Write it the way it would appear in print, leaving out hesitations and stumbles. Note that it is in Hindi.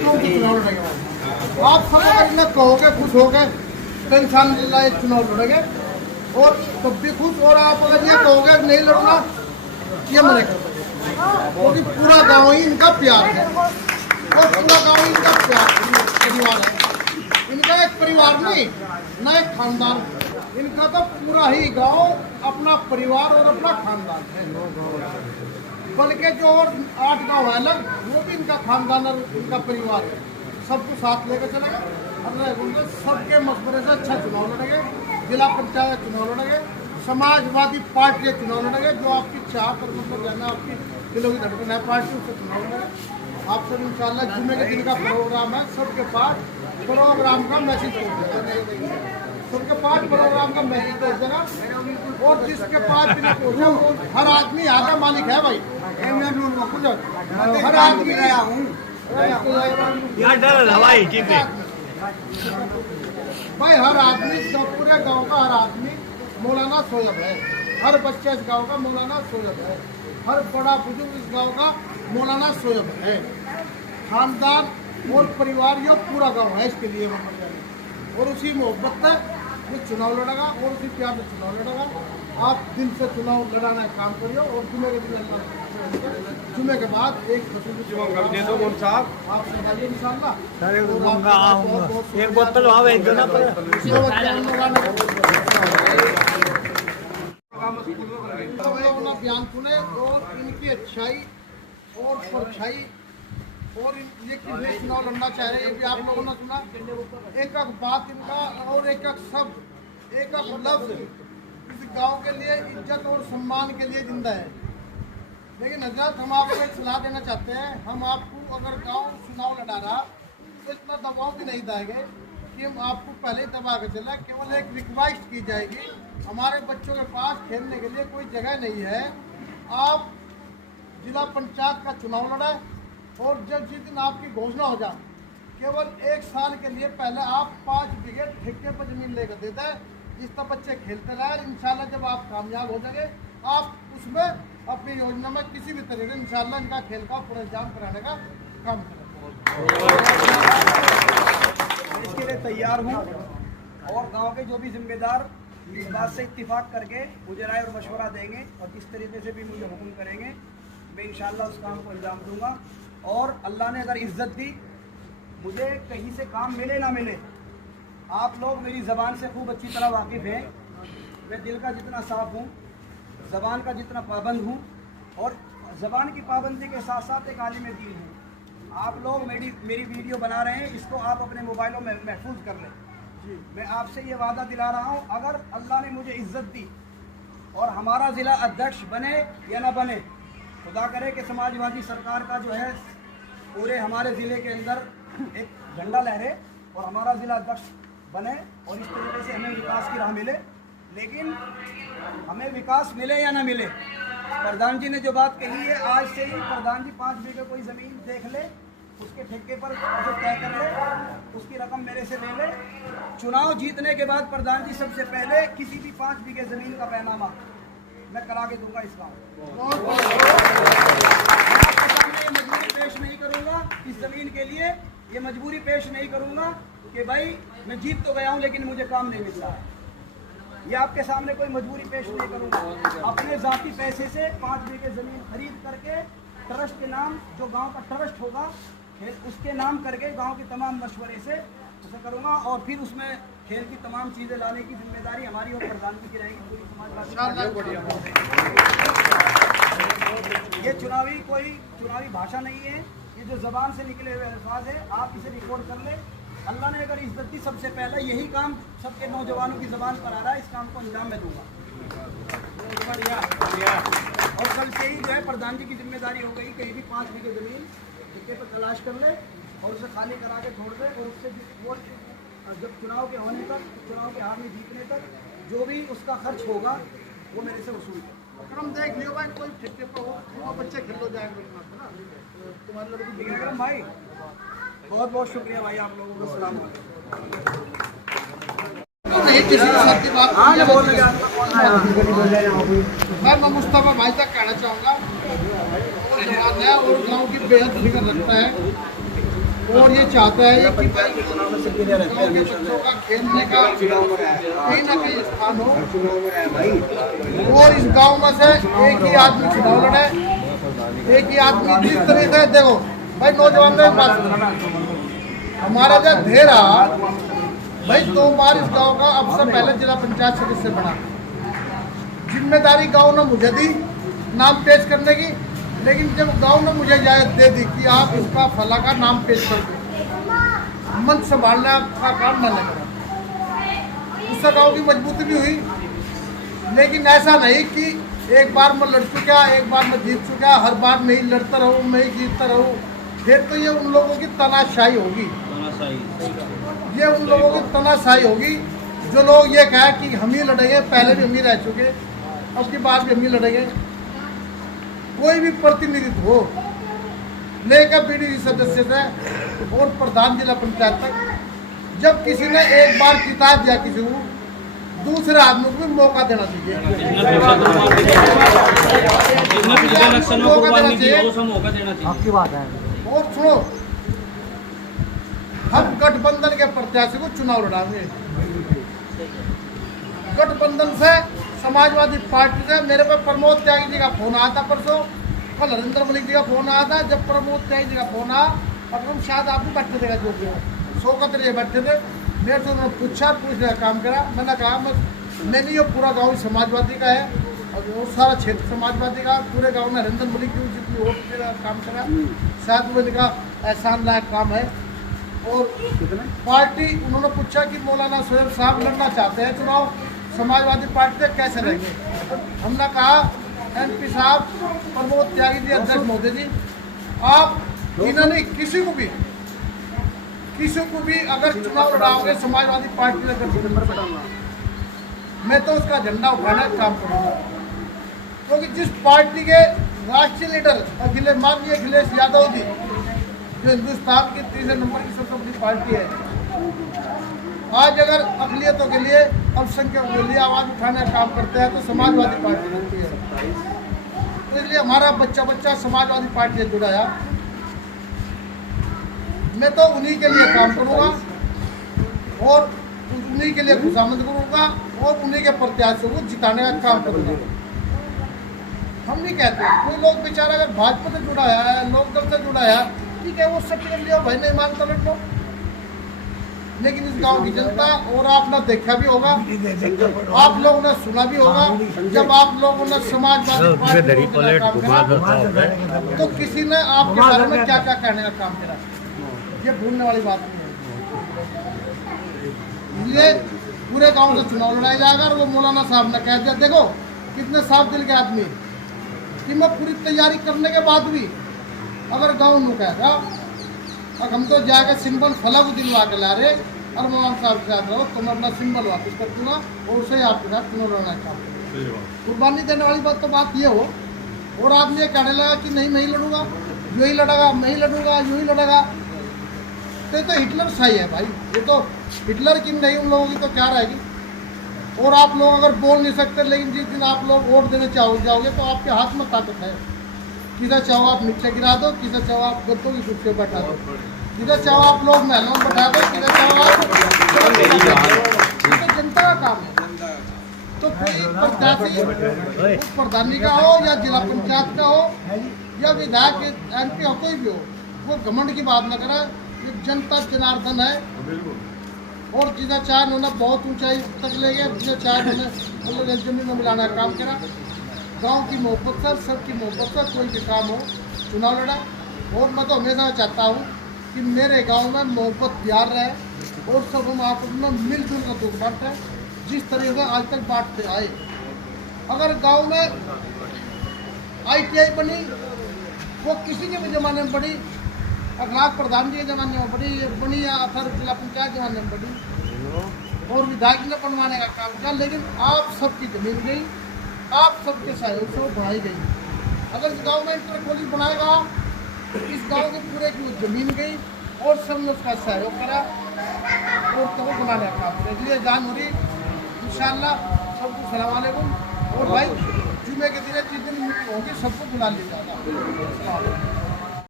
गाँव के चुनाव लड़ेंगे। आप सब अगर इन्हें कहोगे खुश हो गए तो इंशाअल्लाह ये चुनाव लड़ेंगे और तब भी खुश। और आप अगर ये कहोगे नहीं लड़ना, ये मने कर क्योंकि पूरा गाँव ही इनका प्यार है और पूरा गाँव ही इनका परिवार है। इनका एक परिवार नहीं, न एक खानदान, इनका तो पूरा ही गांव अपना परिवार और अपना खानदान है। बल्कि जो और 8 गांव है अलग, वो भी इनका खानदान और इनका परिवार है। सबको साथ लेकर चलेंगे, अपने सबके मशवरे से अच्छा चुनाव लड़ेंगे, जिला पंचायत चुनाव लड़ेंगे, समाजवादी पार्टी के चुनाव लड़ेंगे। जो आपकी चाह पर मतलब रहना, आपकी दिलों की धड़कन है पार्टी, उससे चुनाव लड़ेंगे। आप सब इंशाल्लाह जुम्मे के दिन का प्रोग्राम है, सबके पास प्रोग्राम का मैसेज सबके पास प्रोग्राम का मैसेज भेज देना। और जिसके पास भी नहीं पहुंचा, वो हर आदमी यहाँ का मालिक है भाई। हर आदमी भाई, हर आदमी पूरे गांव का हर आदमी मौलाना सोयब है। हर बच्चा इस गांव का मौलाना सोयब है। हर बड़ा बुजुर्ग इस गांव का मौलाना सोयब है। खानदान और परिवार ये पूरा गांव है इसके लिए और उसी मोहब्बत से ये चुनाव लड़ेगा और उसी प्यार से चुनाव लड़ेगा। आप दिन से चुनाव लड़ाना है काम करिए और जुम्मे के दिन जुम्मे के बाद एक आप इंशाल्लाह एक बोतल अपना बयान सुने और इनकी अच्छाई और परछाई और ये कितने चुनाव लड़ना चाह रहे हैं, ये भी आप लोगों ने सुना। एक एक बात इनका और एक एक शब्द, एक एक लफ्ज इस गांव के लिए इज्जत और सम्मान के लिए जिंदा है। लेकिन हजरत, हम आपको एक सलाह देना चाहते हैं। हम आपको अगर गांव चुनाव लड़ा रहा तो इतना दबाव भी नहीं देंगे कि हम आपको पहले ही दबा के चला। केवल एक रिक्वेस्ट की जाएगी, हमारे बच्चों के पास खेलने के लिए कोई जगह नहीं है। आप जिला पंचायत का चुनाव लड़े और जब जिस दिन आपकी घोषणा हो जाए, केवल 1 साल के लिए पहले आप 5 बीघे ठेके पर जमीन लेकर देते हैं, जिस तरह बच्चे खेलते रहे। इंशाल्लाह जब आप कामयाब हो जाएंगे, आप उसमें अपनी योजना में किसी भी तरीके से इंशाल्लाह इनका खेल का पूरा इंतजाम कराने का काम करें। इसके लिए तैयार हूँ और गाँव के जो भी जिम्मेदार इस बात से इत्तेफाक करके मुझे राय और मशवरा देंगे और किस तरीके से भी मुझे हुक्म करेंगे, मैं इंशाल्लाह उस काम को अंजाम दूंगा। और अल्लाह ने अगर इज्जत दी, मुझे कहीं से काम मिले ना मिले, आप लोग मेरी ज़बान से खूब अच्छी तरह वाकिफ़ हैं। मैं दिल का जितना साफ़ हूँ, ज़बान का जितना पाबंद हूँ और ज़बान की पाबंदी के साथ साथ एक आलिम दीन हूँ। आप लोग मेरी वीडियो बना रहे हैं, इसको आप अपने मोबाइलों में महफूज कर लें। मैं आपसे ये वादा दिला रहा हूँ, अगर अल्लाह ने मुझे इज्जत दी और हमारा ज़िला अध्यक्ष बने या ना बने, खुदा करे कि समाजवादी सरकार का जो है पूरे हमारे ज़िले के अंदर एक झंडा लहरे और हमारा ज़िला अध्यक्ष बने और इस तरीके से हमें विकास की राह मिले। लेकिन हमें विकास मिले या ना मिले, प्रधान जी ने जो बात कही है, आज से ही प्रधान जी 5 बीघे कोई ज़मीन देख ले, उसके ठेके पर जो तय कर ले, उसकी रकम मेरे से ले ले। चुनाव जीतने के बाद प्रधान जी सबसे पहले किसी भी 5 बीघे ज़मीन का पैनामा मैं करा के दूंगा इस गाँव। ये मजबूरी पेश नहीं करूंगा इस ज़मीन के लिए, ये मजबूरी पेश नहीं करूंगा कि भाई मैं जीत तो गया हूं लेकिन मुझे काम नहीं मिल रहा है। ये आपके सामने कोई मजबूरी पेश नहीं करूंगा। अपने ज़ाती पैसे से 5 बीघे ज़मीन खरीद करके ट्रस्ट के नाम, जो गांव का ट्रस्ट होगा उसके नाम करके गांव के तमाम मशवरे से उसे करूंगा और फिर उसमें खेल की तमाम चीज़ें लाने की जिम्मेदारी हमारी और प्रधानमंत्री की रहेगी पूरी समाजवादी। ये कोई चुनावी भाषा नहीं है, ये जो ज़बान से निकले हुए अल्फाज है, आप इसे रिकॉर्ड कर ले। अल्लाह ने अगर इज्जत दी, सबसे पहले यही काम सबके नौजवानों की ज़बान पर आ रहा है, इस काम को अंजाम में दूंगा। और कल से ही जो है प्रधान जी की जिम्मेदारी हो गई, कहीं भी 5 बीघे ज़मीन ठेके पर तलाश कर ले और उसे खाली करा के छोड़ दे और उससे वो जब चुनाव के होने तक, चुनाव के हार में जीतने तक जो भी उसका खर्च होगा वो मेरे से वसूल कर। हम देख लियो भाई, कोई ठेके पर हो वो बच्चे खेल लो जाएंगे ना तुम्हारे लड़के। विक्रम भाई बहुत बहुत शुक्रिया भाई आप लोगों का। सलाम नहीं किसी के साथ की बात मैं मुस्तफा भाई तक कहना चाहूँगा, और जवान है और गाँव की बेहद फिक्र रखता है और ये चाहता है कि पंचायत के चुनाव में सक्रिय रहते हैं गाँव के हमेशा बच्चों का खेलने का कहीं ना कहीं स्थान हो चुनाव में रहे भाई। और इस गांव में से एक ही आदमी चुनाव लड़े, एक ही आदमी जिस तरीके से देखो भाई नौजवान ने बात सुनो। हमारा जो धेरा भाई 2 बार इस गांव का अब से पहले जिला पंचायत सदस्य बना। जिम्मेदारी गांव ने मुझे दी नाम पेश करने की, लेकिन जब गांव ने मुझे इजाजत दे दी कि आप इसका फला का नाम पेश कर दो, मंच संभालने का काम मैंने करा। उससे गांव की मजबूती भी हुई। लेकिन ऐसा नहीं कि एक बार मैं लड़ चुका, एक बार मैं जीत चुका, हर बार मैं ही लड़ता रहूँ, मैं ही जीतता रहूँ। फिर तो ये उन लोगों की तनाशाही होगी, ये उन लोगों की तनाशाही होगी जो लोग ये कहे कि हम ही लड़ेंगे, पहले भी हम ही रह चुके, अब की बात भी हम ही लड़ेंगे। कोई भी प्रतिनिधित्व हो, लेकर बीडीसी सदस्य से और प्रधान जिला पंचायत तक, जब किसी ने एक बार जिता दिया किसी को, दूसरे आदमी को भी मौका देना चाहिए। आपकी बात है। और सुनो, हम गठबंधन के प्रत्याशी को चुनाव लड़ाएंगे। गठबंधन से समाजवादी पार्टी से मेरे पे प्रमोद त्यागी जी का फोन आया था परसों, कल हरिंदर मलिक जी का फोन आया था। जब प्रमोद त्यागी जी का फोन आया, और हम शायद आपको बैठे देगा जो भी शौकत ये बैठे थे, मेरे से उन्होंने पूछने का काम करा। मैंने कहा मैंने ये पूरा गाँव समाजवादी का है और वो सारा क्षेत्र समाजवादी का, पूरे गाँव में हरिंदर मलिक जी जितनी वोट का काम करा, शायद वो इनका एहसान लायक काम है। और पार्टी उन्होंने पूछा कि मौलाना सोहेल साहब लड़ना चाहते हैं चुनाव समाजवादी पार्टी से, कैसे रहेंगे। हमने कहा MP साहब प्रमोद त्यागी जी, अध्यक्ष महोदय जी, आप इन्होंने किसी को भी अगर चुनाव लड़ाओगे समाजवादी पार्टी से अगर, मैं तो उसका झंडा उठाने का काम करूँगा। क्योंकि जिस पार्टी के राष्ट्रीय लीडर माननीय अखिलेश यादव जी, जो हिंदुस्तान की 3 नंबर की सबसे बड़ी पार्टी है, आज अगर अकलियतों के लिए, अल्पसंख्यकों के लिए आवाज़ उठाने का काम करते हैं तो समाजवादी पार्टी बनती है। तो इसलिए हमारा बच्चा समाजवादी पार्टी से जुड़ा है। मैं तो उन्हीं के लिए काम करूँगा और उन्हीं के लिए खुशामद करूँगा और उन्हीं के प्रत्याशियों को जिताने का काम करूँगा। हम नहीं कहते कोई लोग बेचारा अगर भाजपा से जुड़ा है, लोकदल से जुड़ा है, ठीक है, वो सब कर लिया भाई, नहीं मानता लड़ लो। लेकिन इस गांव की जनता, और आपने देखा भी होगा, आप लोगों ने सुना भी होगा, जब आप लोगों ने समाजवादी पार्टी तो किसी ने आपके बारे में क्या क्या कहने का काम करा, ये भूलने वाली बात नहीं है। इसलिए पूरे गांव से चुनाव लड़ाया जाएगा। और वो मौलाना साहब ने कह दिया, देखो कितने साफ दिल के आदमी, कि मैं पूरी तैयारी करने के बाद भी अगर गाँव में कहेगा और हम तो जाकर सिंबल फला को दिलवा के ला रहे, और मौलाना साहब के साथ रहो तो मैं अपना सिंबल वापस कर दूंगा और उसे आपके साथ चुनाव लड़ना चाहूँगा। कुर्बानी देने वाली बात तो बात ये हो, और आदमी ये कहने लगा कि नहीं मैं ही लड़ूंगा, यू ही लड़ेगा, मैं ही लड़ूंगा, यू ही लड़ेगा, तो हिटलर सही है भाई। ये तो हिटलर की नहीं, उन लोगों की तो क्या रहेगी। और आप लोग अगर बोल नहीं सकते, लेकिन जिस दिन आप लोग वोट देने जाओगे तो आपके हाथ में ताकत है। किसे चाहो आप नीचे गिरा दो, किसे चाहो आप गद्दों की कुर्सी बैठा दो, किसे चाहो आप लोग महलों में बैठा दो, किसे चाहो आप, तो जनता का काम है। तो कोई प्रत्याशी उस प्रधानी का हो या जिला पंचायत का हो या विधायक MP हो, कोई भी हो, वो घमंड की बात न करे। ये जनता जनार्दन है, और जिसे चाहे उन्होंने बहुत ऊंचाई तक ले गए, जिसे चाहे उन्होंने जमीन में मिलाना का काम करा। गांव की मोहब्बत से, सबकी मोहब्बत से कोई भी काम हो चुनाव लड़ा। और मैं तो हमेशा चाहता हूँ कि मेरे गांव में मोहब्बत प्यार रहे और सब हम आपस में मिलजुल कर दुख बांटे, जिस तरीके से आज तक बांटते आए। अगर गांव में ITI बनी, वो किसी के भी ज़माने में बड़ी, अखलाक प्रधान जी के ज़माने में बनी या अथर जिला पंचायत ज़माने में बड़ी, और विधायक ने बनवाने का काम किया, लेकिन आप सबकी जमीन गई, आप सबके सहयोग से वो बढ़ाई गई। अगर इस गाँव में इंटर कॉलेज बनाएगा, इस गांव के पूरे की जमीन गई और सबने उसका सहयोग करा और तो वो बनाने का काम करा। इसलिए जान हो रही इंशाअल्लाह। सबको सलाम वालेकुम। और भाई जुमे के दिन जिस दिन मीटिंग होगी सबको बुला लिया जाएगा।